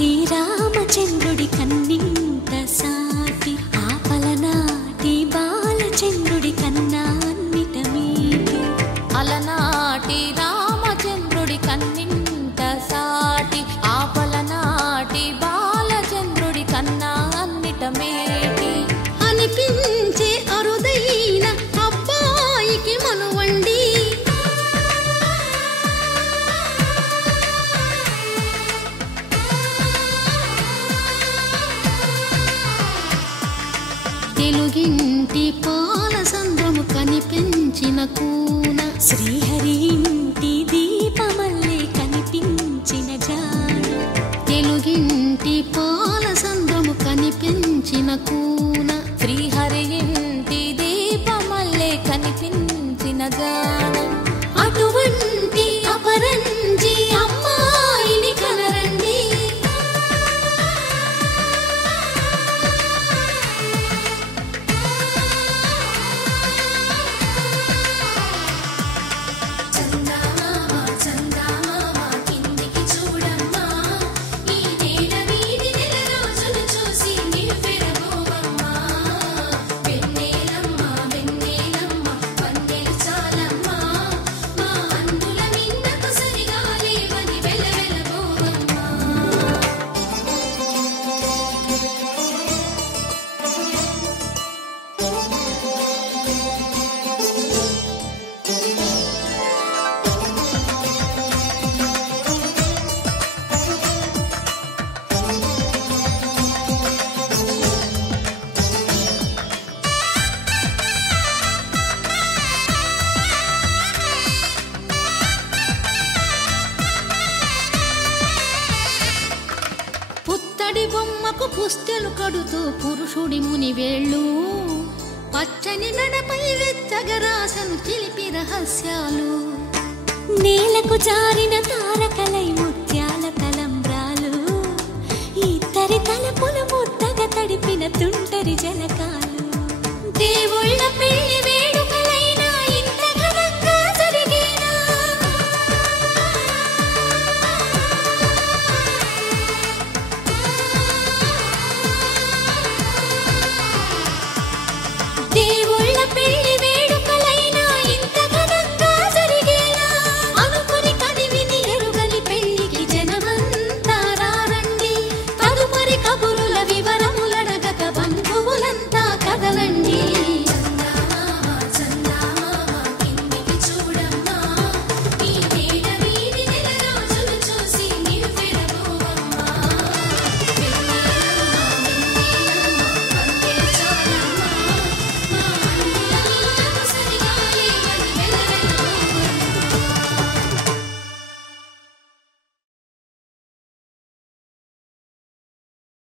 అలనాటి రామచంద్రుడి కన్నింత సాటి ఆపలనాటి బాలచంద్రుడి కన్నా అన్నిట మీటి అలనాటి రామచంద్రుడి కన్నింత సాటి ఆపలనాటి బాలచంద్రుడి కన్నా అన్నిట మేటి అనిపించే అరుదైన అబ్బాయికి మనువండి తెలుగింటి పాలసంద్రము కనిపించిన కూన శ్రీహరి ఇంటి దీపమల్లే కనిపించిన జాడ తెలుగింటి పాలసంద్రము కనిపించిన కూన శ్రీహరి ఇంటి దీపమల్లే కనిపించిన జాడ అటువంటి అపరంజి అమ్మాయిని కనరండి పుత్తడి బొమ్మకు పుస్తెలు కడుతూ పురుషుడి ముని వేళ్ళు పచ్చని నడపై వెచ్చగరాసను చిలిపి రహస్యాలు నేలకు జారిన తారకలై ముత్యాలు